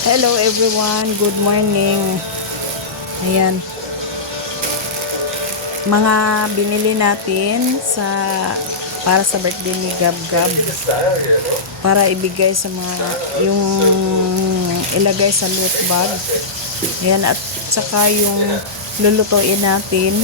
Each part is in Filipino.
Hello everyone, good morning. Ayan, mga binili natin para sa birthday ni Gab Gab. Para ibigay sa mga yung ilagay sa loot bag. Ayan, at saka yung lulutuin natin.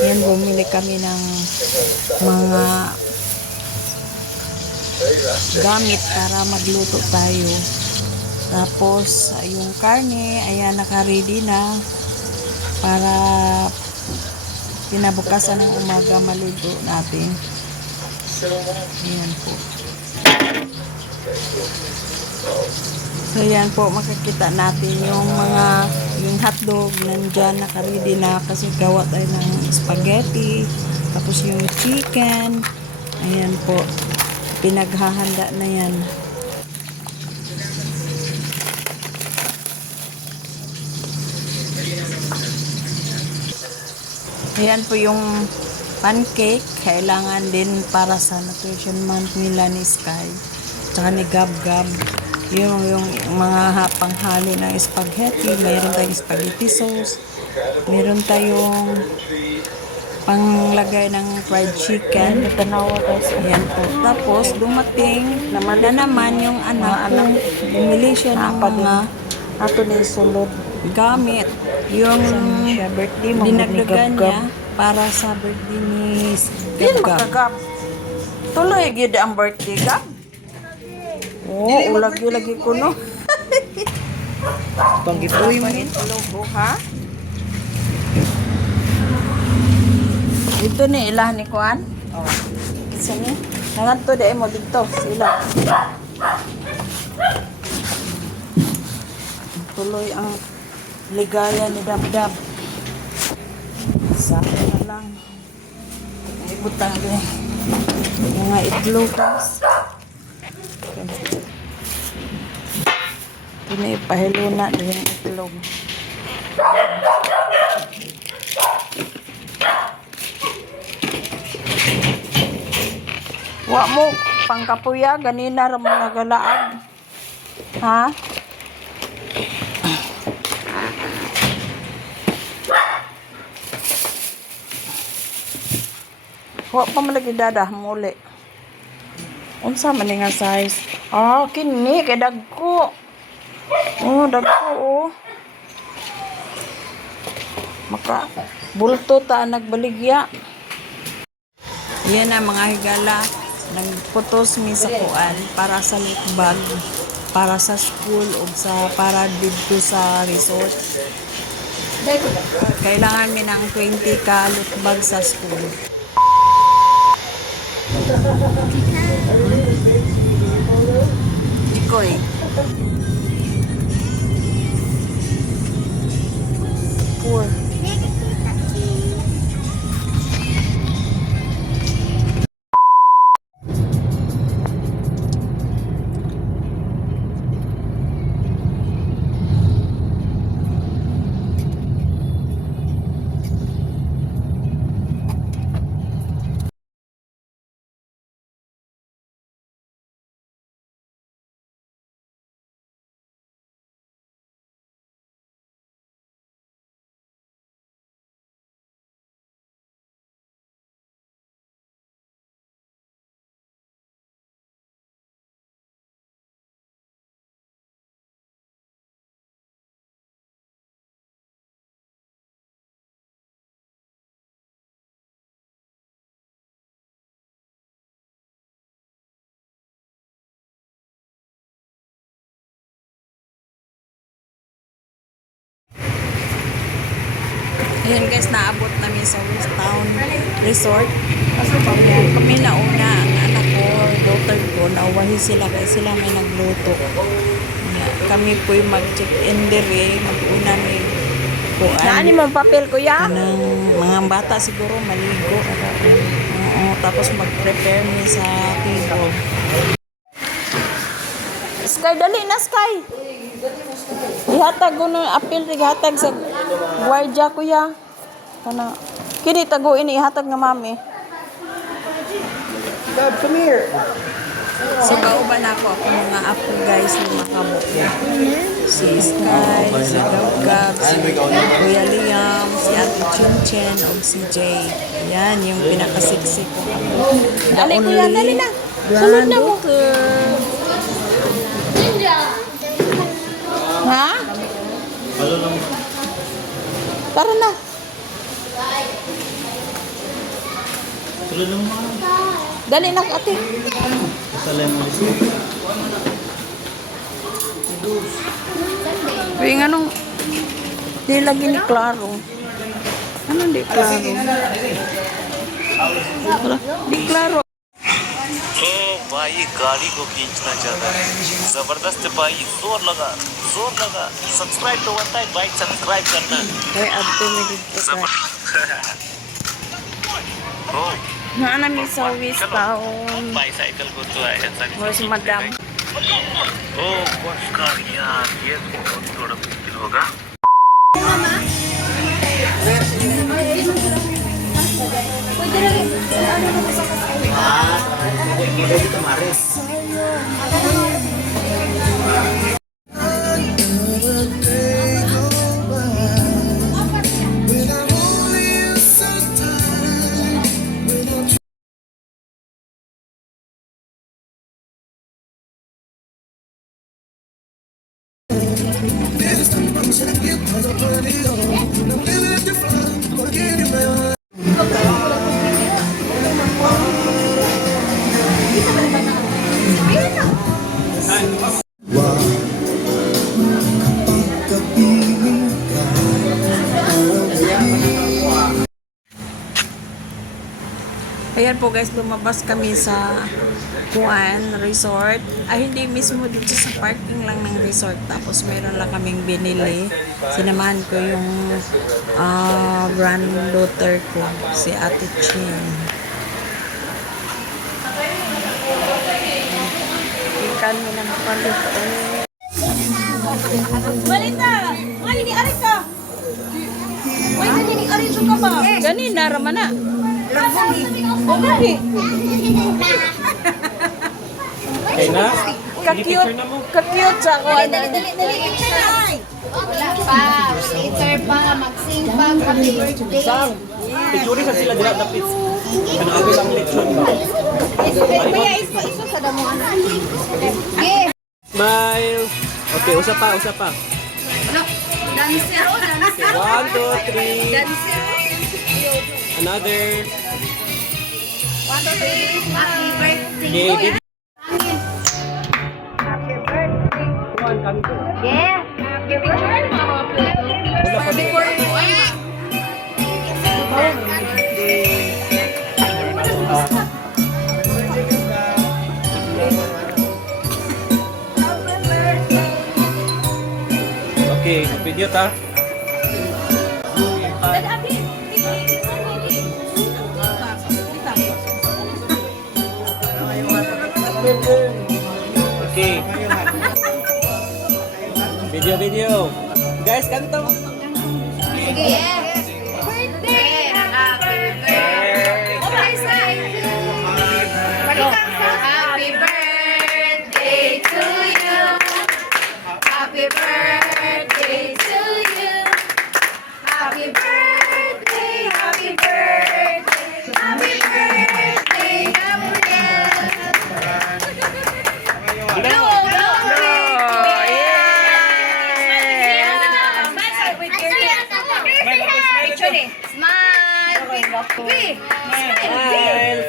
Ayan, bumili kami ng mga gamit para magluto tayo. Tapos, yung karne, ayan, naka-ready na para kinabukasan ng umaga maluto natin. Ayan po. So, ayan po, makikita natin yung hotdog nandyan, naka-ready na kasi gawa tayo ng spaghetti. Tapos yung chicken, ayan po, pinaghahanda na yan. Ayan po yung pancake. Kailangan din para sa nutrition month nila ni Sky. Tsaka ni Gab Gab. Yung mga panghalo ng spaghetti. Mayroon tayong spaghetti sauce. Mayroon tayong panglagay ng fried chicken. Ayan po. Tapos dumating na naman yung anak. Bumili siya ng mga ato na isulod gamit. Yung dinagdagan niya para sa birthday ni Gab Gab. Tuloy gyud ang birthday Gab. Oh, ulagi-lagi ko no. Panggipuy mo ito ha. Dito ni ilah ni kuan. Oh. Isa ni. Nangadto dai mo dito sila. Tuloy ang ligaya ni Dab-Dab. Saka na lang. Ibutang din. Mga itlog. Pinipahilo na din yung itlog. Wa mo, pangkapuya, ganina ramon nagalaag. Ha? Wa pa malagi dadah muli. Unsa man nga size? Ah, kini kay dagko. Oh, dagko oh. Maka bulto ta nagbaligya. Yan na mga higala. Nagputos mi sa kuan para sa litbag, para sa school o para dito sa resort. Kailangan mi ng 20 ka litbag sa school. Ikoy. Poor. Ayan guys, naabot namin sa West Town Resort. Kami nauna, ang anak ko, daughter ko, nauwahi sila kasi sila may nagluto. Kami po'y mag-check-in dire, mag-una ni kuan. Naan mo papel kuya? Mga bata siguro maligo. Oo, tapos mag-prepare mi sa table. Sky, dali na Sky. Ihatag ko ng apil, ihatag sa guardia kuya. Kana kini tago ini ihatag nga mami. Dad, come here. So kauban ako mga apo guys ni mga kabuk. si Sky, si Gab, si Kuya Liam, si Ate Chinchen, o si Jay. Yan, yung pinakasiksik ko. Dali, Kuya, dali na. Sunod na mo. Ha? Tara na. Dali na, ate. Yung anong di lagi ni Claro. Anong di Claro? Di Claro. ओ भाई गाड़ी को खींचना चाहता है जबरदस्त भाई जोर लगा सब्सक्राइब तो बनता है भाई सब्सक्राइब करना Ay, ate, may dito ka. ओ Na namin sa wis taon. Bicycle को तो ऐसा नहीं Mas madam. ओ बस कार यार ये तो थोड़ा मुश्किल होगा Ayan po guys, lumabas kami sa Kuan Resort. Ay, hindi mismo dito sa parking lang ng resort. Tapos meron lang kaming binili. Sinamahan ko yung granddaughter ko, si Ate Chin. Ikan mo ng palito. Balita! Ay, ni Arik ka! Ay, ni Arik ka ba? Ganina, Ramana. O, gani? Okay na? Ka-cute. Ka-cute sa Kuan. Dali. Wala pa. Later pa. Mag-sing pa. Happy birthday. Picture sa sila dila dapit. Ano ako lang lechon ba? Kuya, iso sa damo anak. Okay. Smile. Okay, usa pa. Dancer. Dancer. 1, 2, 3. Dancer. Another. 1, 2, 3. Happy birthday. Okay, give Happy birthday. one kami ko. Yeah. Happy birthday. Wala pa din. Okay, video ta. Okay. Video. Guys, kanta mo. Yeah. Birthday. Happy birthday. Oh, guys, Happy birthday to you. Happy birthday to you. Happy birthday. Happy birthday. Happy birthday, Gabriel. Smile! Smile.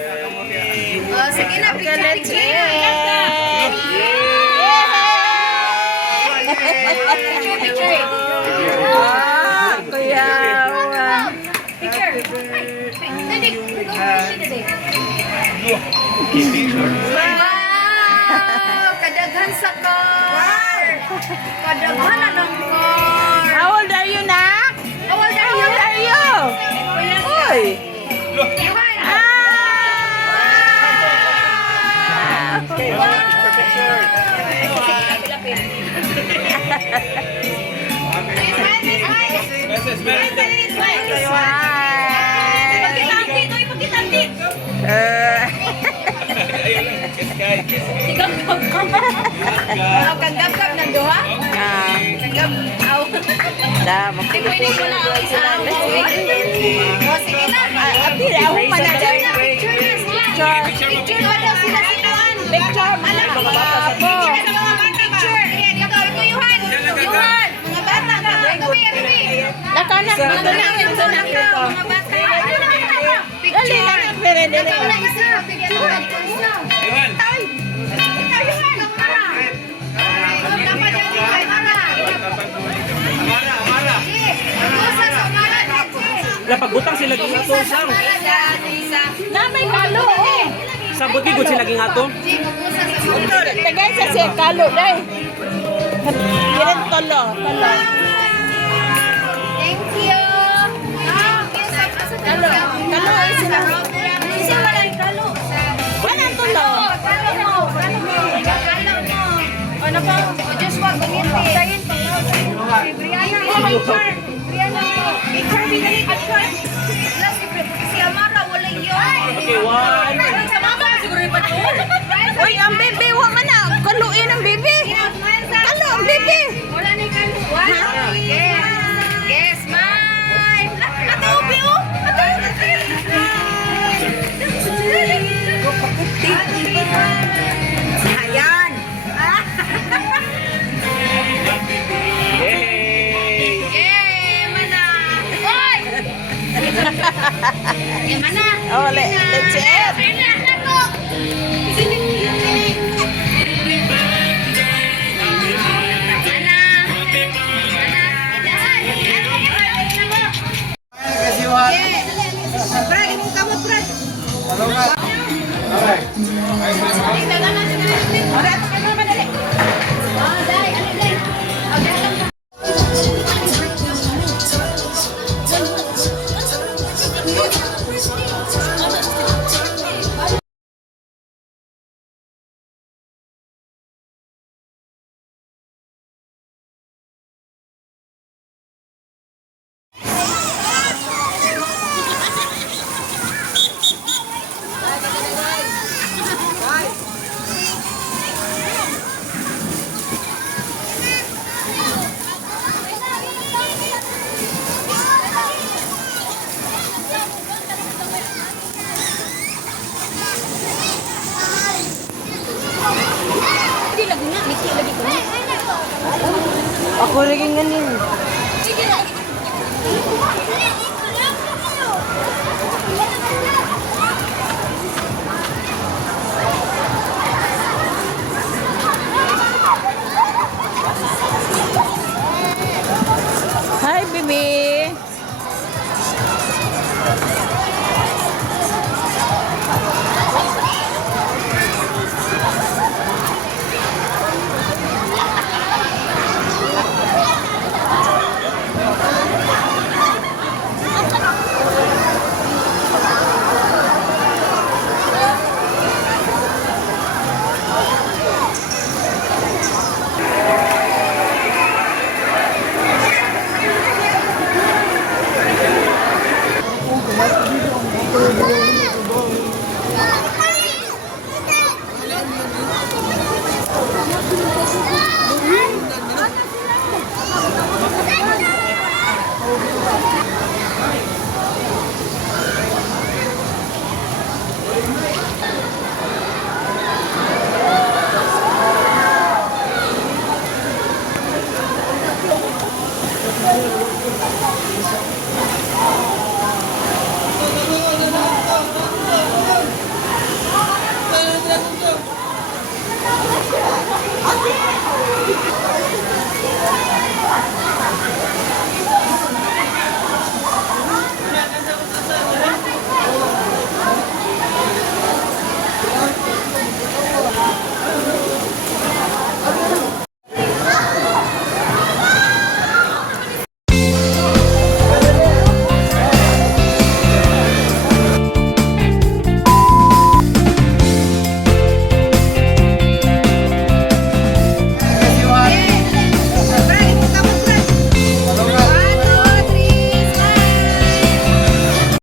Oh, sige na, picture. Picture. Kuya. Picture. Wow! Kadaghan sa car! Kadaghan na ng car! How old are you, Nak? How old are How you? old are you? Oy! Johan! Kanggap-gap ng duha? Da, magpili ko na ang isa. O, sige na. Apil, ako pa na dyan. Picture na sila. Picture na daw sila sinuan. Picture, mana. Apo. Picture. Ito, Yuhan. Yuhan. Mga bata ka. Gabi, gabi. Nakanak, nakanak. Mga bata. Dali lang, pere, dali Ikaw na lang. isa. Picture. Yuhan. Ikaw, Yuhan. Mara. Dapat yan, Yuhan. Mara. Amara. Sige. Usa sa Mara. Wala pagbutang sila gingato sang. Na may kalo eh. Sa buti gud sila gingato. Tagay sa siya, kalo, day. Kiran tolo, tolo. Thank you. Kalo, kalo ay sila. Isa pa lang kalo. Ano tolo? Kalo mo. Kalo mo. Ano pa? O Diyos ko, guminti. Brianna. Brianna. Picture, binalik. Picture. Si Amara, wala yun. Okay, one. Sa mama, siguro yung patrol. Uy, ang bebe, wa man na. Kaluin ang bebe. Kalo, ang bebe. Wala na yung kalo. One. Yes. Yes, smile. Ate Ubi, oh. Ate Ubi. Ayan. Yay! Eh, mana. Oy! Eh, mana. Oh, let's eat. Mana, ako. Mana. Brad, imong kamot, Brad. Ako lagi nganin. Hi, baby.